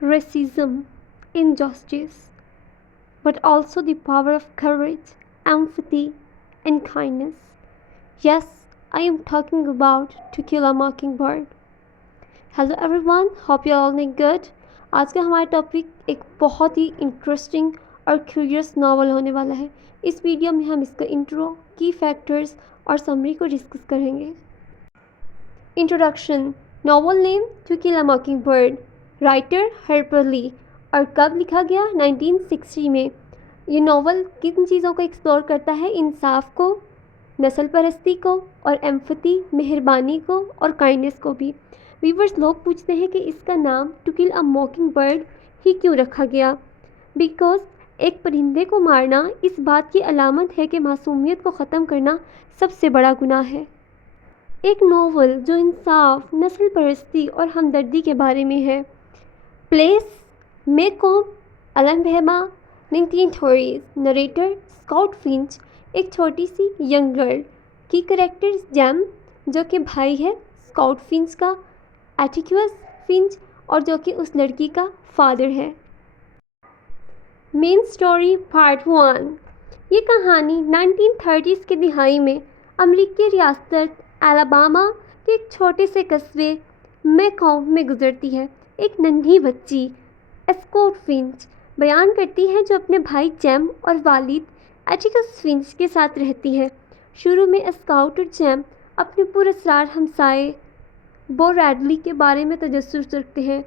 racism, injustice, but also the power of courage, empathy, and kindness. Yes, I am talking about To Kill a Mockingbird. Hello everyone, hope you all doing good. आज का हमारा topic एक बहुत ही interesting और curious novel होने वाला है। इस वीडियो में हम इसका इंट्रो, की फैक्टर्स और समरी को डिस्कस करेंगे। Introduction. Novel name to kill a mockingbird, writer Harper Lee, और कब लिखा गया? 1960 में। ये नावल किन चीज़ों को एक्सप्लोर करता है? इंसाफ को, नस्ल परस्ती को, और एम्पैथी, मेहरबानी को, और काइंडनेस को भी। व्यूवर्स, लोग पूछते हैं कि इसका नाम टू किल अ मॉकिंगबर्ड ही क्यों रखा गया? बिकॉज एक परिंदे को मारना इस बात की अलामत है कि मासूमियत को ख़त्म करना सबसे बड़ा गुनाह है। एक नावल जो इंसाफ, नस्ल परस्ती और हमदर्दी के बारे में है। Place Maycomb, Alabama, 1930s। Narrator Scout Finch, एक छोटी सी यंग गर्ल। की करेक्टर्स जेम, जो कि भाई है स्कॉट फिंच का, एटिक्यूस फिंच, और जो कि उस लड़की का फादर है। Main story part 1। ये कहानी 1930s की दिहाई में अमेरिकी रियासत अलबामा के एक छोटे से कस्बे मैकॉम्ब में गुजरती है। एक नन्ही बच्ची स्कॉट फिंच बयान करती है, जो अपने भाई जेम और वालिद एटिक्यूस फिंच के साथ रहती है। शुरू में स्काउट और जेम अपने पुरस्कार हमसाए बो रैडली के बारे में तजस्सुस रखते हैं,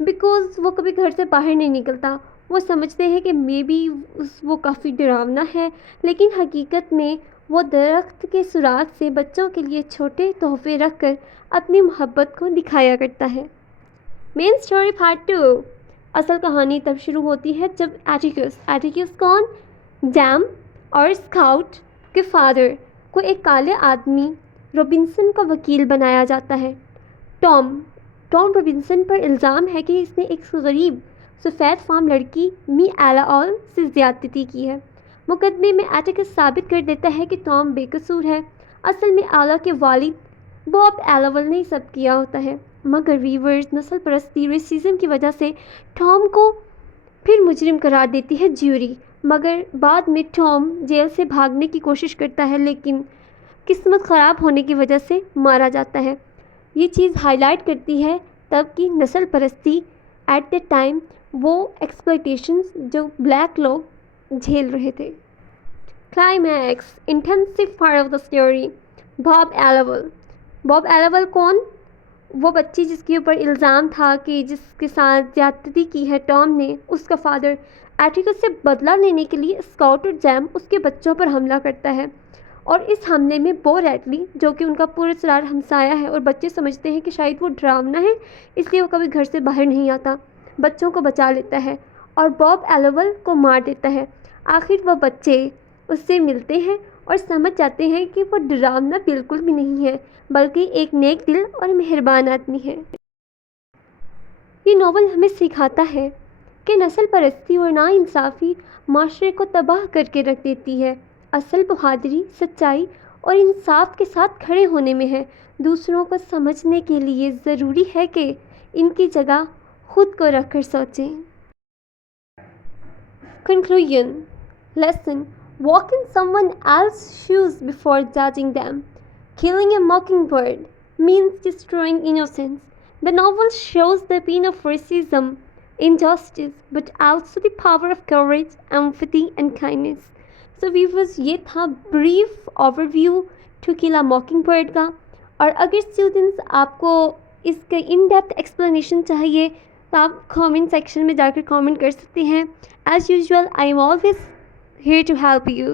बिकॉज़ वो कभी घर से बाहर नहीं निकलता। वो समझते हैं कि मे बी वो काफ़ी डरावना है, लेकिन हकीकत में वो दरख्त के सुराख से बच्चों के लिए छोटे तोहफे रख कर अपनी मोहब्बत को दिखाया करता है। Main story part 2। असल कहानी तब शुरू होती है जब एटिक्यूस कौन? जैम और स्काउट के फादर को एक काले आदमी रॉबिन्सन का वकील बनाया जाता है। टॉम रॉबिन्सन पर इल्ज़ाम है कि इसने एक गरीब सफ़ेद फार्म लड़की मी एलाऑल से ज़्यादती की है। मुकदमे में एटिक्यूस साबित कर देता है कि टॉम बेकसूर है। असल में आला के वालिद बॉब एलावल ने सब किया होता है, मगर वीवर्स, नस्ल परस्ती, रेसिज्म की वजह से टॉम को फिर मुजरिम करार देती है ज्यूरी। मगर बाद में टॉम जेल से भागने की कोशिश करता है, लेकिन किस्मत ख़राब होने की वजह से मारा जाता है। ये चीज़ हाईलाइट करती है तब की नस्ल परस्ती एट द टाइम, वो एक्सप्लॉयटेशंस जो ब्लैक लोग झेल रहे थे। Climax, intensive part of the story. Bob Ewell कौन? वो बच्ची जिसके ऊपर इल्ज़ाम था कि जिसके साथ ज़्यादती की है टॉम ने, उसका फादर एटिक्यूस से बदला लेने के लिए स्काउट और जैम उसके बच्चों पर हमला करता है, और इस हमले में बो रैडली, जो कि उनका पुरस्कार हमसाया है, और बच्चे समझते हैं कि शायद वो डरावना है, इसलिए वो कभी घर से बाहर नहीं आता, बच्चों को बचा लेता है और बॉब एलावल को मार देता है। आखिर वो बच्चे उससे मिलते हैं और समझ जाते हैं कि वो डरावना बिल्कुल भी नहीं है, बल्कि एक नेक दिल और मेहरबान आदमी है। ये नावल हमें सिखाता है कि नस्ल परस्ती और नाइंसाफ़ी माशरे को तबाह करके रख देती है। असल बहादुरी सच्चाई और इंसाफ के साथ खड़े होने में है। दूसरों को समझने के लिए ज़रूरी है कि इनकी जगह खुद को रखकर सोचें। Conclusion. Lesson. Walk in someone else's shoes before judging them. Killing a mockingbird means destroying innocence. The novel shows the pain of racism, injustice, but also the power of courage, empathy, and kindness. So viewers, ये था brief overview To kill a Mockingbird का। और अगर students आपको इसका in depth explanation चाहिए तो आप कमेंट सेक्शन में जाकर कमेंट कर सकते हैं। As usual, I am always here to help you.